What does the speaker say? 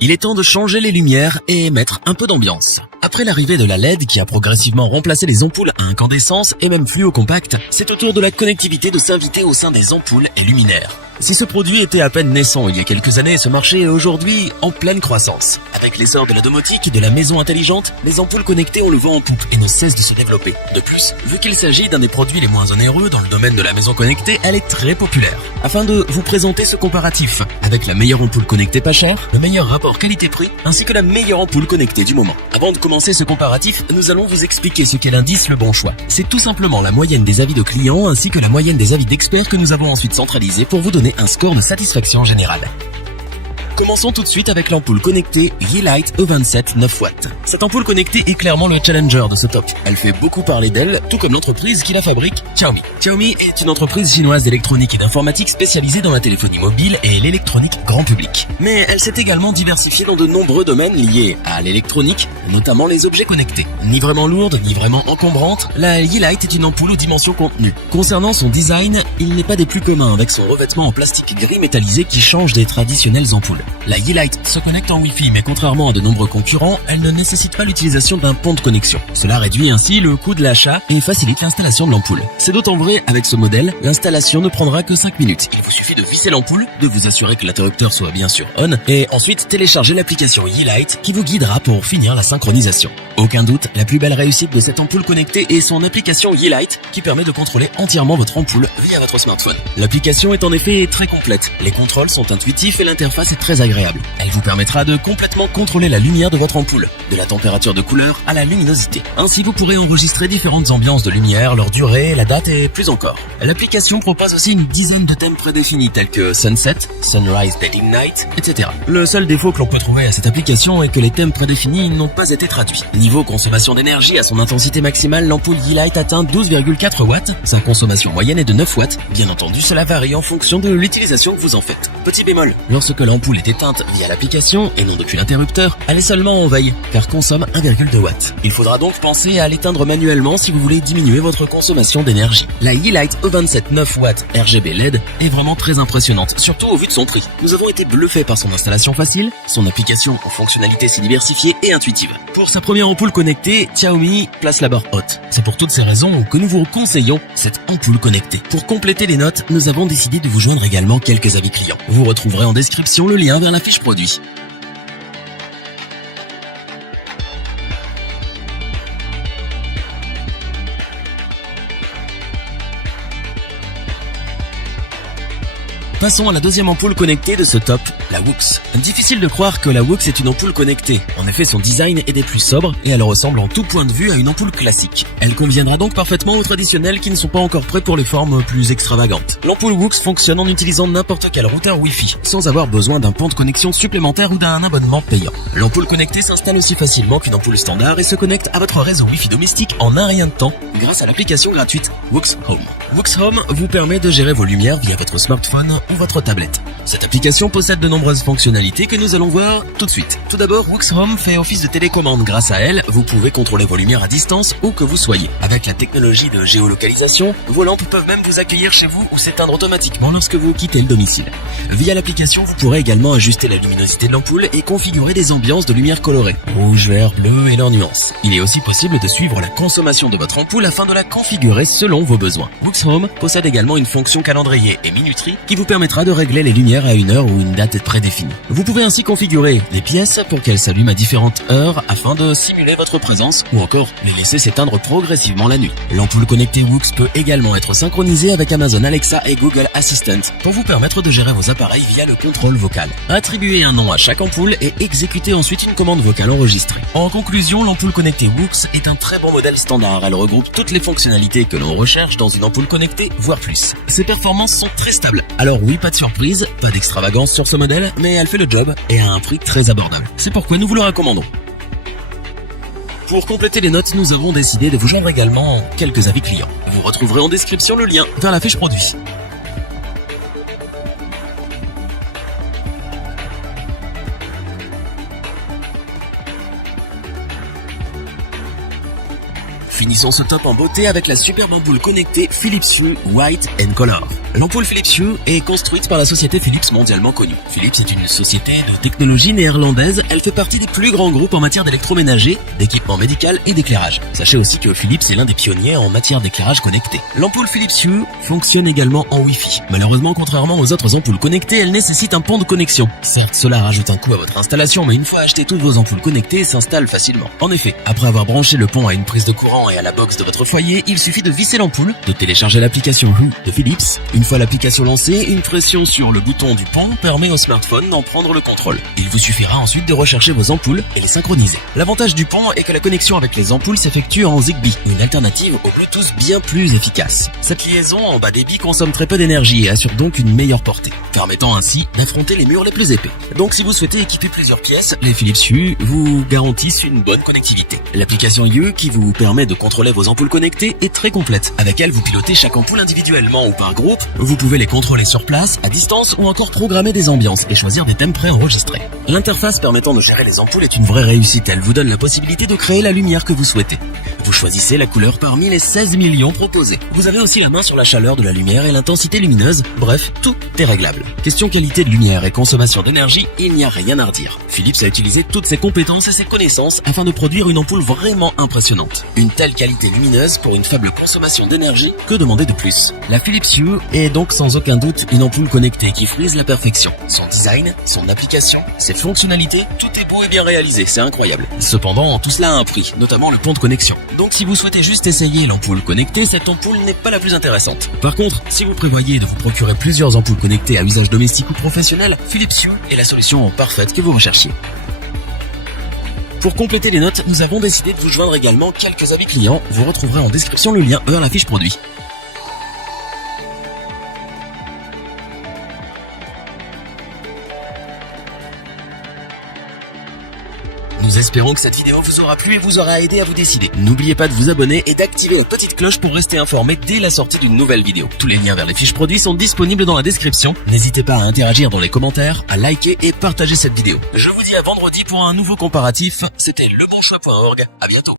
Il est temps de changer les lumières et mettre un peu d'ambiance. Après l'arrivée de la LED qui a progressivement remplacé les ampoules à incandescence et même fluo compact, c'est au tour de la connectivité de s'inviter au sein des ampoules et luminaires. Si ce produit était à peine naissant il y a quelques années, ce marché est aujourd'hui en pleine croissance. Avec l'essor de la domotique et de la maison intelligente, les ampoules connectées ont le vent en poupe et ne cessent de se développer. De plus, vu qu'il s'agit d'un des produits les moins onéreux dans le domaine de la maison connectée, elle est très populaire. Afin de vous présenter ce comparatif, avec la meilleure ampoule connectée pas chère, le meilleur rapport qualité-prix, ainsi que la meilleure ampoule connectée du moment. Avant de commencer ce comparatif, nous allons vous expliquer ce qu'est l'indice Le Bon Choix. C'est tout simplement la moyenne des avis de clients ainsi que la moyenne des avis d'experts que nous avons ensuite centralisés pour vous donner un score de satisfaction générale. Commençons tout de suite avec l'ampoule connectée Yeelight E27 9 watts. Cette ampoule connectée est clairement le challenger de ce top. Elle fait beaucoup parler d'elle, tout comme l'entreprise qui la fabrique, Xiaomi. Xiaomi est une entreprise chinoise d'électronique et d'informatique spécialisée dans la téléphonie mobile et l'électronique grand public. Mais elle s'est également diversifiée dans de nombreux domaines liés à l'électronique, notamment les objets connectés. Ni vraiment lourde, ni vraiment encombrante, la Yeelight est une ampoule aux dimensions contenues. Concernant son design, il n'est pas des plus communs avec son revêtement en plastique gris métallisé qui change des traditionnelles ampoules. La Yeelight se connecte en Wi-Fi, mais contrairement à de nombreux concurrents, elle ne nécessite pas l'utilisation d'un pont de connexion. Cela réduit ainsi le coût de l'achat et facilite l'installation de l'ampoule. C'est d'autant vrai avec ce modèle, l'installation ne prendra que 5 minutes. Il vous suffit de visser l'ampoule, de vous assurer que l'interrupteur soit bien sûr on, et ensuite télécharger l'application Yeelight qui vous guidera pour finir la synchronisation. Aucun doute, la plus belle réussite de cette ampoule connectée est son application Yeelight qui permet de contrôler entièrement votre ampoule via votre smartphone. L'application est en effet très complète. Les contrôles sont intuitifs et l'interface est très agréable. Elle vous permettra de complètement contrôler la lumière de votre ampoule, de la température de couleur à la luminosité. Ainsi, vous pourrez enregistrer différentes ambiances de lumière, leur durée, la date et plus encore. L'application propose aussi une dizaine de thèmes prédéfinis tels que Sunset, Sunrise Dating Night, etc. Le seul défaut que l'on peut trouver à cette application est que les thèmes prédéfinis n'ont pas été traduits. Niveau consommation d'énergie, à son intensité maximale, l'ampoule Yeelight atteint 12,4 watts. Sa consommation moyenne est de 9 watts. Bien entendu, cela varie en fonction de l'utilisation que vous en faites. Petit bémol, lorsque l'ampoule est éteinte via l'application et non depuis l'interrupteur, elle est seulement en veille car consomme 1,2 watts. Il faudra donc penser à l'éteindre manuellement si vous voulez diminuer votre consommation d'énergie. La Yeelight E27 9 watts RGB LED est vraiment très impressionnante, surtout au vu de son prix. Nous avons été bluffés par son installation facile, son application aux fonctionnalités si diversifiées et intuitives. Pour sa première ampoule connectée, Xiaomi place la barre haute. C'est pour toutes ces raisons que nous vous conseillons cette ampoule connectée. Pour compléter les notes, nous avons décidé de vous joindre également quelques avis clients. Vous retrouverez en description le lien vers la fiche produit. Passons à la deuxième ampoule connectée de ce top, la Wux. Difficile de croire que la Wux est une ampoule connectée. En effet, son design est des plus sobres et elle ressemble en tout point de vue à une ampoule classique. Elle conviendra donc parfaitement aux traditionnels qui ne sont pas encore prêts pour les formes plus extravagantes. L'ampoule Wux fonctionne en utilisant n'importe quel routeur Wi-Fi, sans avoir besoin d'un pont de connexion supplémentaire ou d'un abonnement payant. L'ampoule connectée s'installe aussi facilement qu'une ampoule standard et se connecte à votre réseau Wi-Fi domestique en un rien de temps grâce à l'application gratuite Wux Home. Wux Home vous permet de gérer vos lumières via votre smartphone ou votre tablette. Cette application possède de nombreuses fonctionnalités que nous allons voir tout de suite. Tout d'abord, Wux Home fait office de télécommande. Grâce à elle, vous pouvez contrôler vos lumières à distance où que vous soyez. Avec la technologie de géolocalisation, vos lampes peuvent même vous accueillir chez vous ou s'éteindre automatiquement lorsque vous quittez le domicile. Via l'application, vous pourrez également ajuster la luminosité de l'ampoule et configurer des ambiances de lumière colorées, rouge, vert, bleu et leurs nuances. Il est aussi possible de suivre la consommation de votre ampoule afin de la configurer selon vos besoins. Wux Home possède également une fonction calendrier et minuterie qui vous permettra de régler les lumières à une heure ou une date prédéfinie. Vous pouvez ainsi configurer les pièces pour qu'elles s'allument à différentes heures afin de simuler votre présence ou encore les laisser s'éteindre progressivement la nuit. L'ampoule connectée Wux peut également être synchronisée avec Amazon Alexa et Google Assistant pour vous permettre de gérer vos appareils via le contrôle vocal. Attribuez un nom à chaque ampoule et exécutez ensuite une commande vocale enregistrée. En conclusion, l'ampoule connectée Wux est un très bon modèle standard. Elle regroupe toutes les fonctionnalités que l'on recherche dans une ampoule connectée, voire plus. Ses performances sont très stables. Alors oui, pas de surprise, pas d'extravagance sur ce modèle, mais elle fait le job et à un prix très abordable. C'est pourquoi nous vous le recommandons. Pour compléter les notes, nous avons décidé de vous joindre également quelques avis clients. Vous retrouverez en description le lien vers la fiche produit. Finissons ce top en beauté avec la superbe ampoule connectée Philips Hue White & Color. L'ampoule Philips Hue est construite par la société Philips mondialement connue. Philips est une société de technologie néerlandaise. Elle fait partie des plus grands groupes en matière d'électroménager, d'équipement médical et d'éclairage. Sachez aussi que Philips est l'un des pionniers en matière d'éclairage connecté. L'ampoule Philips Hue fonctionne également en Wi-Fi. Malheureusement, contrairement aux autres ampoules connectées, elle nécessite un pont de connexion. Certes, cela rajoute un coût à votre installation, mais une fois acheté, toutes vos ampoules connectées s'installent facilement. En effet, après avoir branché le pont à une prise de courant et à la box de votre foyer, il suffit de visser l'ampoule, de télécharger l'application Hue de Philips. Une fois l'application lancée, une pression sur le bouton du pont permet au smartphone d'en prendre le contrôle. Il vous suffira ensuite de rechercher vos ampoules et les synchroniser. L'avantage du pont est que la connexion avec les ampoules s'effectue en Zigbee, une alternative au Bluetooth bien plus efficace. Cette liaison en bas débit consomme très peu d'énergie et assure donc une meilleure portée, permettant ainsi d'affronter les murs les plus épais. Donc si vous souhaitez équiper plusieurs pièces, les Philips Hue vous garantissent une bonne connectivité. L'application Hue, qui vous permet de contrôler vos ampoules connectées, est très complète. Avec elle, vous pilotez chaque ampoule individuellement ou par groupe, vous pouvez les contrôler sur place, à distance ou encore programmer des ambiances et choisir des thèmes préenregistrés. L'interface permettant de gérer les ampoules est une vraie réussite. Elle vous donne la possibilité de créer la lumière que vous souhaitez. Vous choisissez la couleur parmi les 16 millions proposés. Vous avez aussi la main sur la chaleur de la lumière et l'intensité lumineuse. Bref, tout est réglable. Question qualité de lumière et consommation d'énergie, il n'y a rien à redire. Philips a utilisé toutes ses compétences et ses connaissances afin de produire une ampoule vraiment impressionnante. Une telle qualité lumineuse pour une faible consommation d'énergie, que demander de plus? La Philips Hue est donc sans aucun doute une ampoule connectée qui frise la perfection. Son design, son application, ses fonctionnalités, tout est beau et bien réalisé, c'est incroyable. Cependant, tout cela a un prix, notamment le pont de connexion. Donc si vous souhaitez juste essayer l'ampoule connectée, cette ampoule n'est pas la plus intéressante. Par contre, si vous prévoyez de vous procurer plusieurs ampoules connectées à usage domestique ou professionnel, Philips Hue est la solution parfaite que vous recherchiez. Pour compléter les notes, nous avons décidé de vous joindre également quelques avis clients. Vous retrouverez en description le lien vers la fiche produit. Nous espérons que cette vidéo vous aura plu et vous aura aidé à vous décider. N'oubliez pas de vous abonner et d'activer la petite cloche pour rester informé dès la sortie d'une nouvelle vidéo. Tous les liens vers les fiches produits sont disponibles dans la description. N'hésitez pas à interagir dans les commentaires, à liker et partager cette vidéo. Je vous dis à vendredi pour un nouveau comparatif. C'était lebonchoix.org. À bientôt.